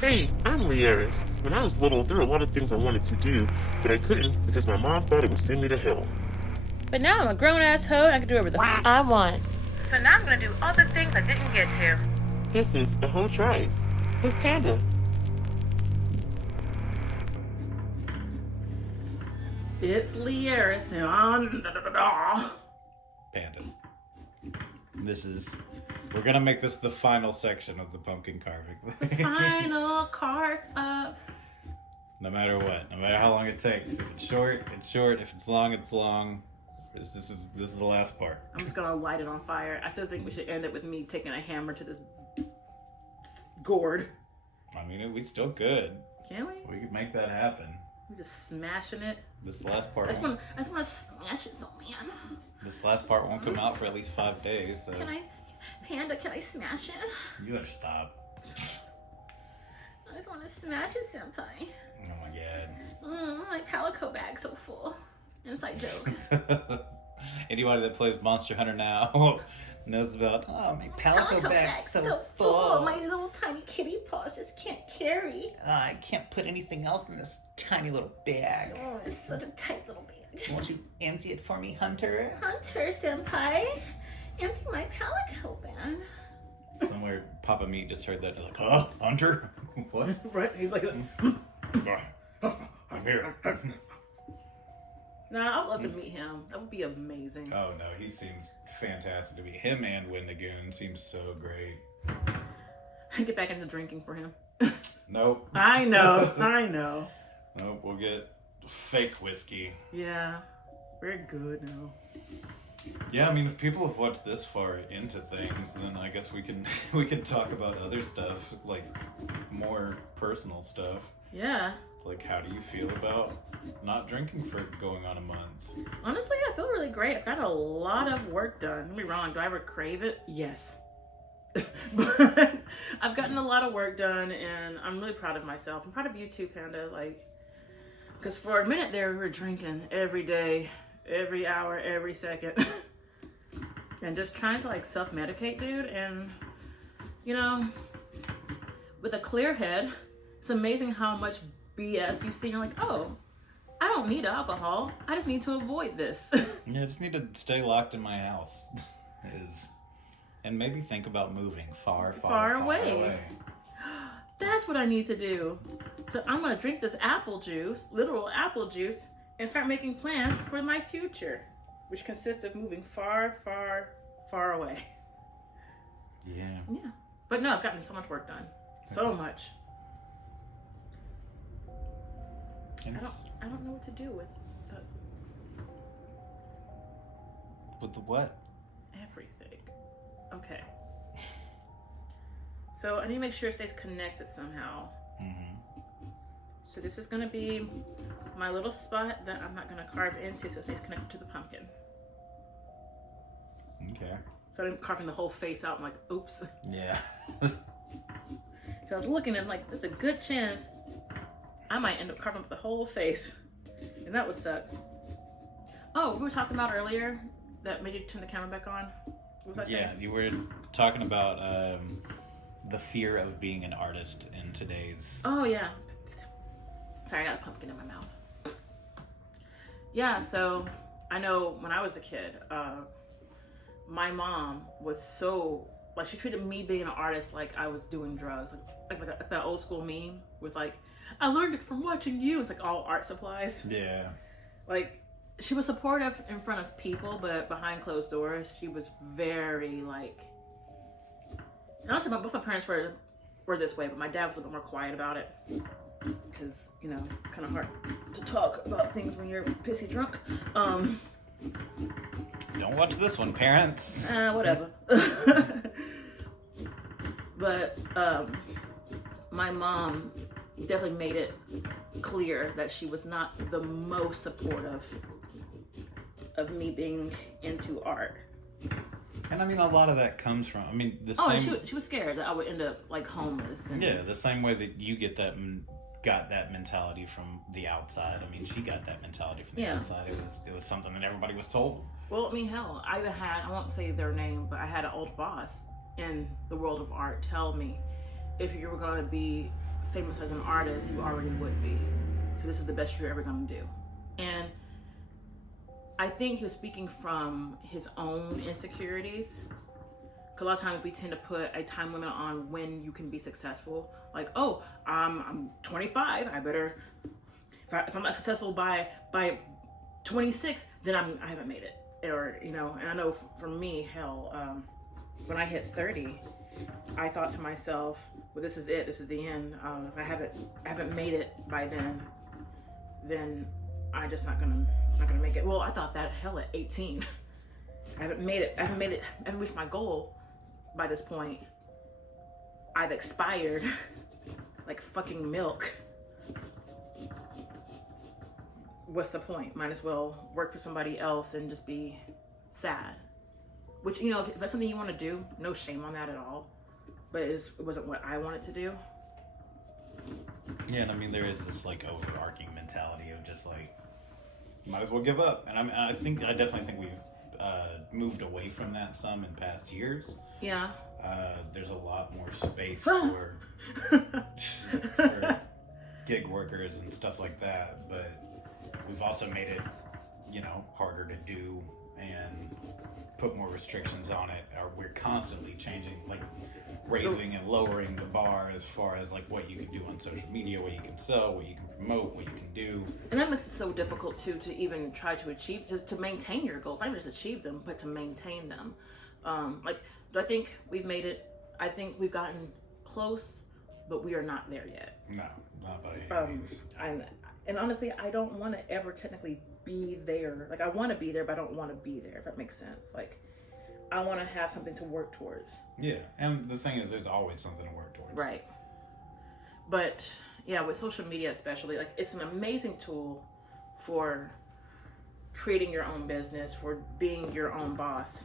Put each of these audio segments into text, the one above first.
Hey, I'm Lieris. When I was little, there were a lot of things I wanted to do, but I couldn't because my mom thought it would send me to hell. But now I'm a grown-ass hoe and I can do whatever the f I want. So now I'm gonna do all the things I didn't get to. This is a whole tries with Panda. It's Lieris and Panda. We're gonna make this the final section of the pumpkin carving. final card up. No matter what, no matter how long it takes. If it's short, it's short. If it's long, it's long. This is the last part. I'm just gonna light it on fire. I still think we should end it with me taking a hammer to this gourd. I mean, we still could. Can we? We could make that happen. We're just smashing it. This last part. I just want to smash it so man. This last part won't come out for at least 5 days. So Panda, can I smash it? you better stop. I just want to smash it, senpai. Oh my god. My Palico bag's so full. Inside joke. Anybody that plays Monster Hunter now knows about, my Palico bag's so full. My little tiny kitty paws just can't carry. I can't put anything else in this tiny little bag. Oh, it's such a tight little bag. Won't you empty it for me, Hunter? Hunter senpai, empty my Palico bag. Somewhere Papa Meat just heard that. He's like, huh? Hunter? What? Right? He's like, I'm here. nah, I'd love to meet him. That would be amazing. Oh no, he seems fantastic to me. Him and Wendigoon seems so great. Get back into drinking for him. Nope. I know. Nope, we'll get fake whiskey. Yeah, we're good now. Yeah, I mean, if people have watched this far into things, then I guess we can talk about other stuff, like more personal stuff. Yeah. Like, how do you feel about not drinking for going on a month? Honestly, I feel really great. I've got a lot of work done. Don't be wrong. Do I ever crave it? Yes. But I've gotten a lot of work done, and I'm really proud of myself. I'm proud of you too, Panda. Like, because for a minute there, we were drinking every day, every hour, every second, and just trying to like self-medicate, dude. And you know, with a clear head, it's amazing how much BS you see. You're like, oh, I don't need alcohol. I just need to avoid this. Yeah, I just need to stay locked in my house. And maybe think about moving far away. That's what I need to do. So I'm going to drink this apple juice, literal apple juice, and start making plans for my future, which consists of moving far away. Yeah. Yeah. But no, I've gotten so much work done. So much. I don't know what to do with the what? everything. Okay. So I need to make sure it stays connected somehow. Mm-hmm. So this is going to be my little spot that I'm not going to carve into, so it stays connected to the pumpkin. Okay. So I'm carving the whole face out. I'm like, oops. Yeah. I was looking and like, there's a good chance I might end up carving up the whole face. And that would suck. Oh, we were talking about earlier that made you turn the camera back on. What was I saying? Yeah, you were talking about the fear of being an artist in today's... Oh, yeah. Sorry, I got a pumpkin in my mouth. Yeah, so I know when I was a kid, my mom was so... Like, she treated me being an artist like I was doing drugs. Like that old school meme with, like, I learned it from watching you. It's like all art supplies. Yeah. Like, she was supportive in front of people, but behind closed doors, she was very, like... And also, both my parents were this way, but my dad was a little more quiet about it. Because, you know, it's kind of hard to talk about things when you're pissy drunk. Don't watch this one, parents. Whatever. But my mom definitely made it clear that she was not the most supportive of me being into art. And I mean, a lot of that comes from, I mean, she was scared that I would end up like homeless. And... Yeah, the same way that you got that mentality from the outside. I mean, she got that mentality from the outside. It was something that everybody was told. Well, I mean, hell, I won't say their name, but I had an old boss in the world of art tell me, if you were going to be famous as an artist, you already would be. So this is the best you're ever going to do. And I think he was speaking from his own insecurities. Because a lot of times we tend to put a time limit on when you can be successful. Like, oh, I'm 25. I better, if I'm not successful by 26, then I haven't made it. Or, you know, and I know for me, hell, when I hit 30, I thought to myself, well, this is it. This is the end. If I haven't made it by then I'm just not gonna make it. Well, I thought that hell at 18. I haven't made it. I haven't reached my goal by this point. I've expired like fucking milk. What's the point? Might as well work for somebody else and just be sad. Which, you know, if that's something you want to do, no shame on that at all. But it wasn't what I wanted to do. Yeah, and I mean, there is this like overarching mentality of just like, might as well give up. And I definitely think we've moved away from that some in past years. Yeah. There's a lot more space for gig workers and stuff like that, but we've also made it, you know, harder to do and put more restrictions on it. Or we're constantly changing, like raising and lowering the bar as far as like what you can do on social media, what you can sell, what you can promote, what you can do. And that makes it so difficult too to even try to achieve, just to maintain your goals. Not just achieve them, but to maintain them. Like, do I think we've made it? I think we've gotten close, but we are not there yet. No, not by any means. And honestly, I don't want to ever technically be there. Like, I want to be there, but I don't want to be there, if that makes sense. Like, I want to have something to work towards. Yeah, and the thing is, there's always something to work towards. Right. But, yeah, with social media especially, like, it's an amazing tool for creating your own business, for being your own boss.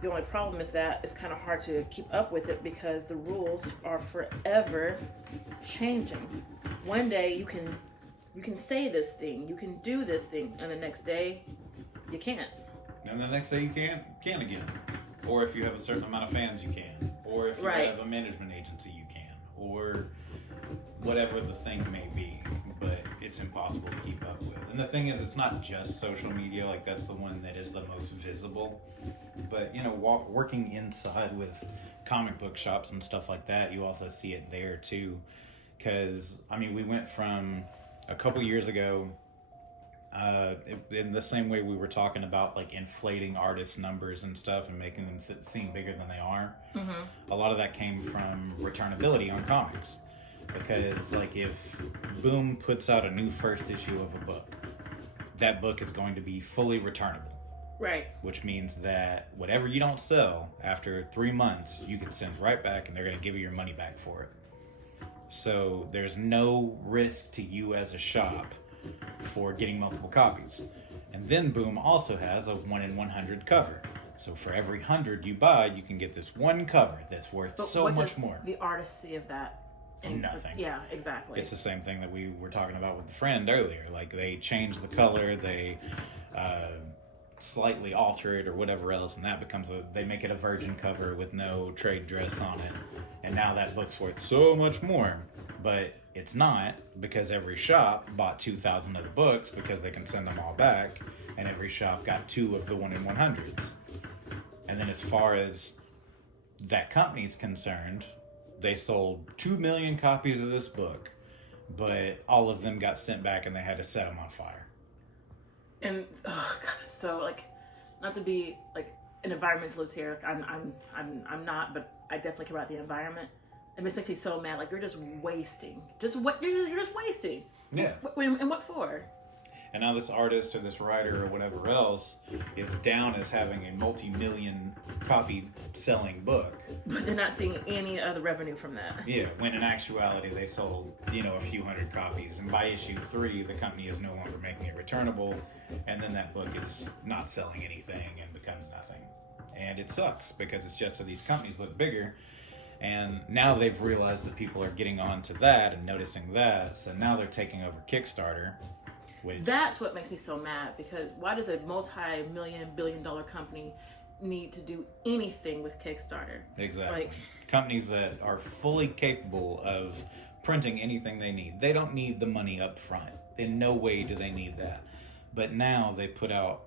The only problem is that it's kind of hard to keep up with it because the rules are forever changing. One day you can say this thing, you can do this thing, and the next day you can't. And the next day you can again. Or if you have a certain amount of fans, you can. Or if you Right. have a management agency, you can. Or whatever the thing may be. But it's impossible to keep up with. And the thing is, it's not just social media. Like, that's the one that is the most visible. But, you know, working inside with comic book shops and stuff like that, you also see it there too. Because, I mean, we went from a couple years ago, in the same way we were talking about like inflating artists' numbers and stuff and making them seem bigger than they are. Mm-hmm. A lot of that came from returnability on comics. Because like if Boom puts out a new first issue of a book, that book is going to be fully returnable. Right. Which means that whatever you don't sell after 3 months, you can send right back and they're going to give you your money back for it. So there's no risk to you as a shop for getting multiple copies. And then Boom also has a 1 in 100 cover. So for every 100 you buy, you can get this one cover that's worth so much more. The artist see of that? Nothing. Yeah, exactly. It's the same thing that we were talking about with the friend earlier. Like, they change the color, they slightly alter it or whatever else, and that becomes they make it a virgin cover with no trade dress on it. And now that book's worth so much more. But it's not, because every shop bought 2,000 of the books because they can send them all back, and every shop got 2 of the 1 in 100s. And then as far as that company's concerned, they sold 2 million copies of this book, but all of them got sent back and they had to set them on fire. And oh god, so like, not to be like an environmentalist here, I'm not, but I definitely care about the environment. It just makes me so mad. Like, you're just wasting. You're just wasting. Yeah. And what for? And now this artist or this writer or whatever else is down as having a multi-million copy selling book. But they're not seeing any other revenue from that. Yeah, when in actuality they sold, a few hundred copies. And by issue 3, the company is no longer making it returnable. And then that book is not selling anything and becomes nothing. And it sucks because it's just so these companies look bigger. And now they've realized that people are getting on to that and noticing that. So now they're taking over Kickstarter. That's what makes me so mad, because why does a multi-million, billion-dollar company need to do anything with Kickstarter? Exactly. Like, companies that are fully capable of printing anything they need. They don't need the money up front. In no way do they need that. But now they put out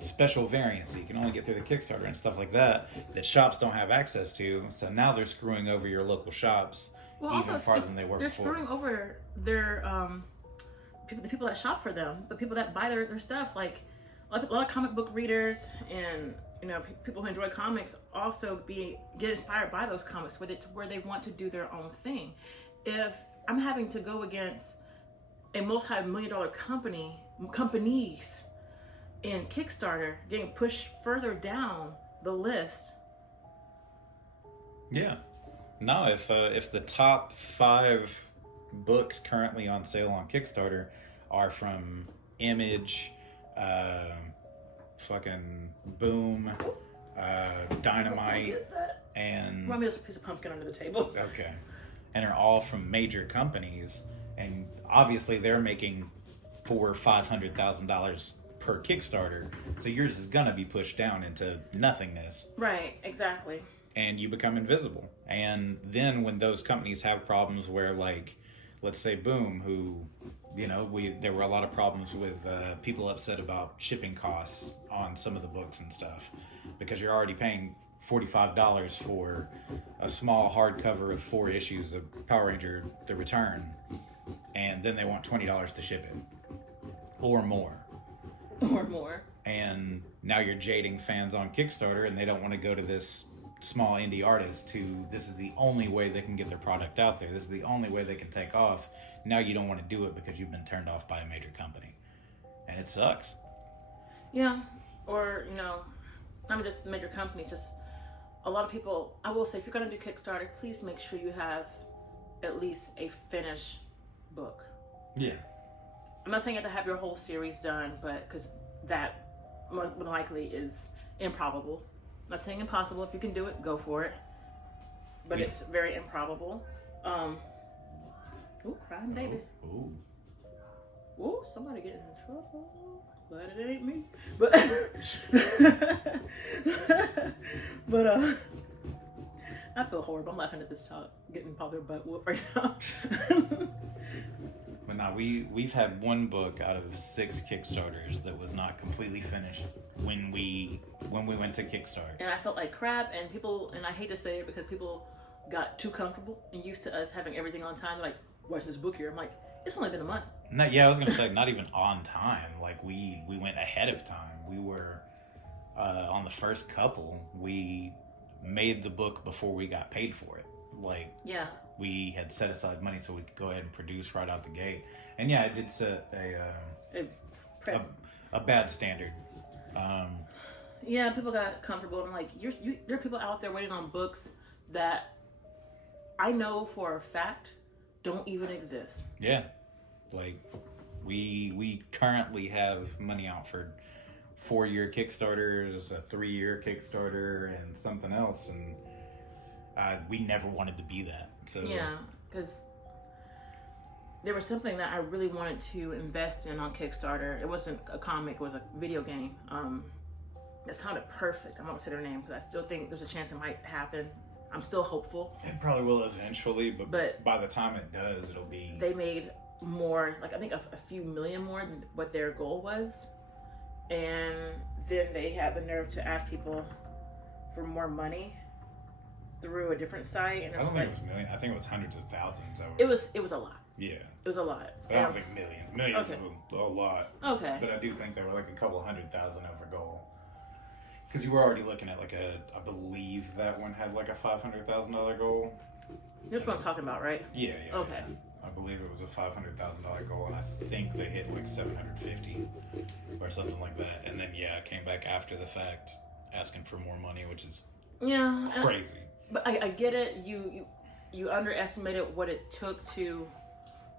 special variants that you can only get through the Kickstarter and stuff like that shops don't have access to. So now they're screwing over your local shops even farther than they were before. They're screwing over their the people that shop for them, the people that buy their stuff. Like a lot of comic book readers and people who enjoy comics also get inspired by those comics with it to where they want to do their own thing. If I'm having to go against a multi-million-dollar companies in Kickstarter getting pushed further down the list. Yeah. No, if the top 5 books currently on sale on Kickstarter are from Image, fucking Boom, Dynamite, and... Run me this piece of pumpkin under the table. Okay. And are all from major companies, and obviously they're making $400,000 or $500,000 per Kickstarter, so yours is gonna be pushed down into nothingness. Right, exactly. And you become invisible. And then when those companies have problems where, like, let's say Boom, who, there were a lot of problems with people upset about shipping costs on some of the books and stuff, because you're already paying $45 for a small hardcover of 4 issues of Power Ranger The Return, and then they want $20 to ship it. Or more. Or more. And now you're jading fans on Kickstarter, and they don't want to go to this small indie artist who this is the only way they can get their product out there. This is the only way they can take off. Now you don't want to do it because you've been turned off by a major company. And it sucks. Yeah. Or, I'm just the major company. Just a lot of people, I will say, if you're going to do Kickstarter, please make sure you have at least a finished book. Yeah. I'm not saying you have to have your whole series done, but because that more likely is improbable. I'm not saying impossible. If you can do it, go for it. But it's very improbable. Ooh, crying baby. Ooh. Ooh, somebody getting in trouble. Glad it ain't me. But I feel horrible. I'm laughing at this child getting probably a butt whoop right now. But now we've had one book out of 6 Kickstarters that was not completely finished when we went to Kickstarter. And I felt like crap, and I hate to say it because people got too comfortable and used to us having everything on time. They're like, where's this book here? I'm like, it's only been a month. I was gonna say not even on time. Like we went ahead of time. We were on the first couple. We made the book before we got paid for it. Like we had set aside money so we could go ahead and produce right out the gate. And it did set a bad standard. People got comfortable. I'm like, there are people out there waiting on books that I know for a fact don't even exist. Yeah. Like we currently have money out for 4-year Kickstarters, a 3-year Kickstarter, and something else, and we never wanted to be that. So yeah, because there was something that I really wanted to invest in on Kickstarter. It wasn't a comic; it was a video game. That sounded perfect. I'm not gonna say their name because I still think there's a chance it might happen. I'm still hopeful. It probably will eventually, but by the time it does, it'll be. They made more, like I think a few million more than what their goal was, and then they had the nerve to ask people for more money through a different site. And I don't think it was million. I think it was hundreds of thousands. It was a lot. Yeah. It was a lot. But I don't think million. Millions okay. is a lot. Okay. But I do think they were like a couple 100,000 over goal. Because you were already looking at like I believe that one had like a $500,000 goal. That's what I'm talking about, right? Yeah. Okay. I believe it was a $500,000 goal, and I think they hit like 750 or something like that. And then it came back after the fact, asking for more money, which is crazy. But I get it. You underestimated what it took to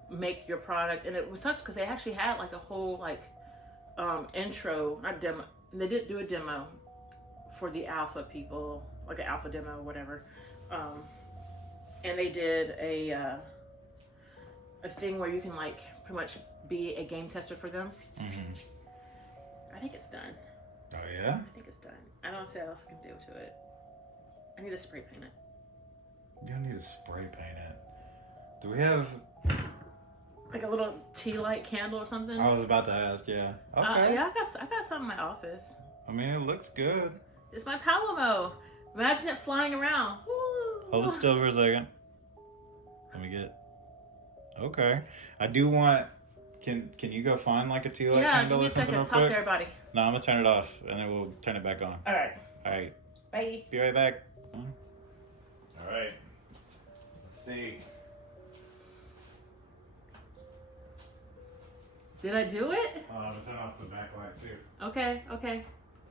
make your product, and it was such because they actually had like a whole intro, not demo. They did do a demo for the alpha people, like an alpha demo or whatever, and they did a thing where you can like pretty much be a game tester for them. I think it's done. Oh yeah? I think it's done. I don't see what else I can do to it. I need to spray paint it. You don't need to spray paint it. Do we have... Like a little tea light candle or something? I was about to ask, yeah. Okay. Yeah, I got some in my office. I mean, it looks good. It's my Palamo. Imagine it flying around. Woo. Hold it still for a second. Let me get... Okay. I do want... Can you go find like a tea light candle or something real quick? Talk to everybody. No, I'm gonna turn it off and then we'll turn it back on. Alright. Alright. Bye. Be right back. Alright. Let's see. Did I do it? I'm gonna turn off the backlight too. Okay.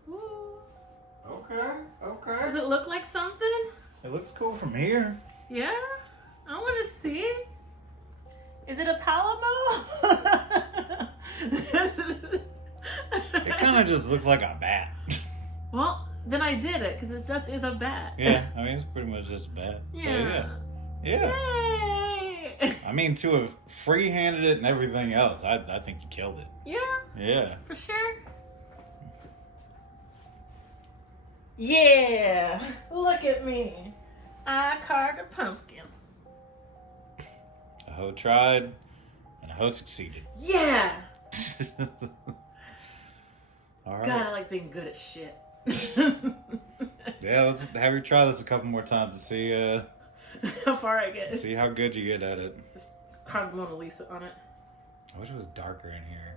Woo. Okay. Does it look like something? It looks cool from here. Yeah? I want to see it. Is it a Palamo? It kind of just looks like a bat. Well, then I did it because it just is a bat. Yeah, I mean, it's pretty much just a bat. Yeah. So, yeah. Yay! I mean, to have free-handed it and everything else, I think you killed it. Yeah. Yeah. For sure. Yeah. Look at me. I carved a pumpkin. A hoe tried, and a hoe succeeded. Yeah. All right. God, I like being good at shit. Yeah, let's have you try this a couple more times to see how far I get. see how good you get at it. Just carve the Mona Lisa on it. I wish it was darker in here.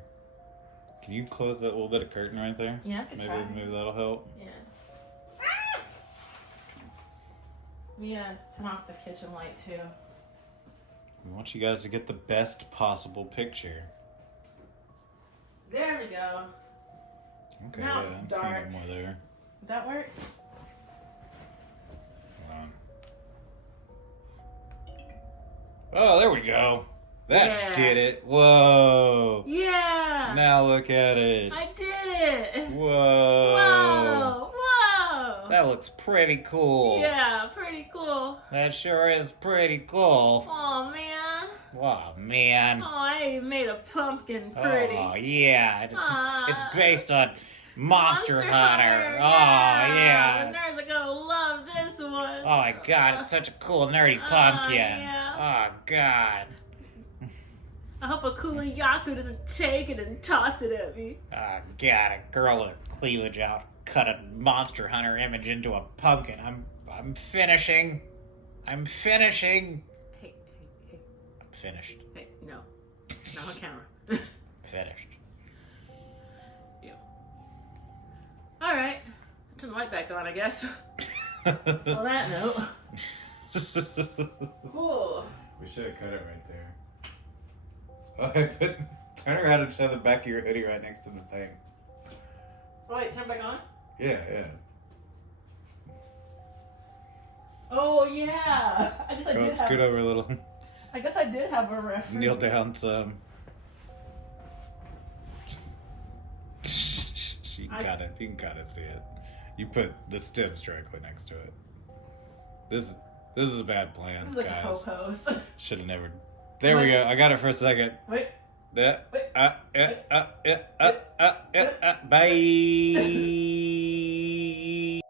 Can you close that little bit of curtain right there? Yeah, I can try. Maybe that'll help. Yeah. Yeah, turn off the kitchen light too. We want you guys to get the best possible picture. There we go. Okay, Now yeah, it's I'm dark. seeing it more there. Does that work? Hold on. Oh, there we go. That Yeah. did it. Whoa. Yeah. Now look at it. I did it. Whoa. Whoa. Whoa. That looks pretty cool. Yeah, pretty cool. That sure is pretty cool. Oh man. Wow, man. Oh, I made a pumpkin pretty. Oh, yeah. It's Aw. based on Monster Hunter. Hunter. Oh, yeah. The nerds are gonna love this one. Oh, my God. It's such a cool, nerdy pumpkin. Yeah. Oh, God. I hope a Yaku doesn't take it and toss it at me. Oh, God. A girl with cleavage out cut a Monster Hunter image into a pumpkin. I'm finishing. I'm finishing. Hey. I'm finished. Hey, no. Not on camera. Finished. Yeah. Alright. Turn the light back on, I guess. On that note. Cool. We should have cut it right there. Oh, turn around and show the back of your hoodie right next to the thing. Oh, wait, turn it back on? Yeah. Oh, yeah. I guess I did Scoot over a little. I guess I did have a reference. Kneel down some. You can kind of see it. You put the stems directly next to it. This is a bad plan, This is like guys. a ho-hos. Should have never. There we go. I got it for a second. Wait. Bye.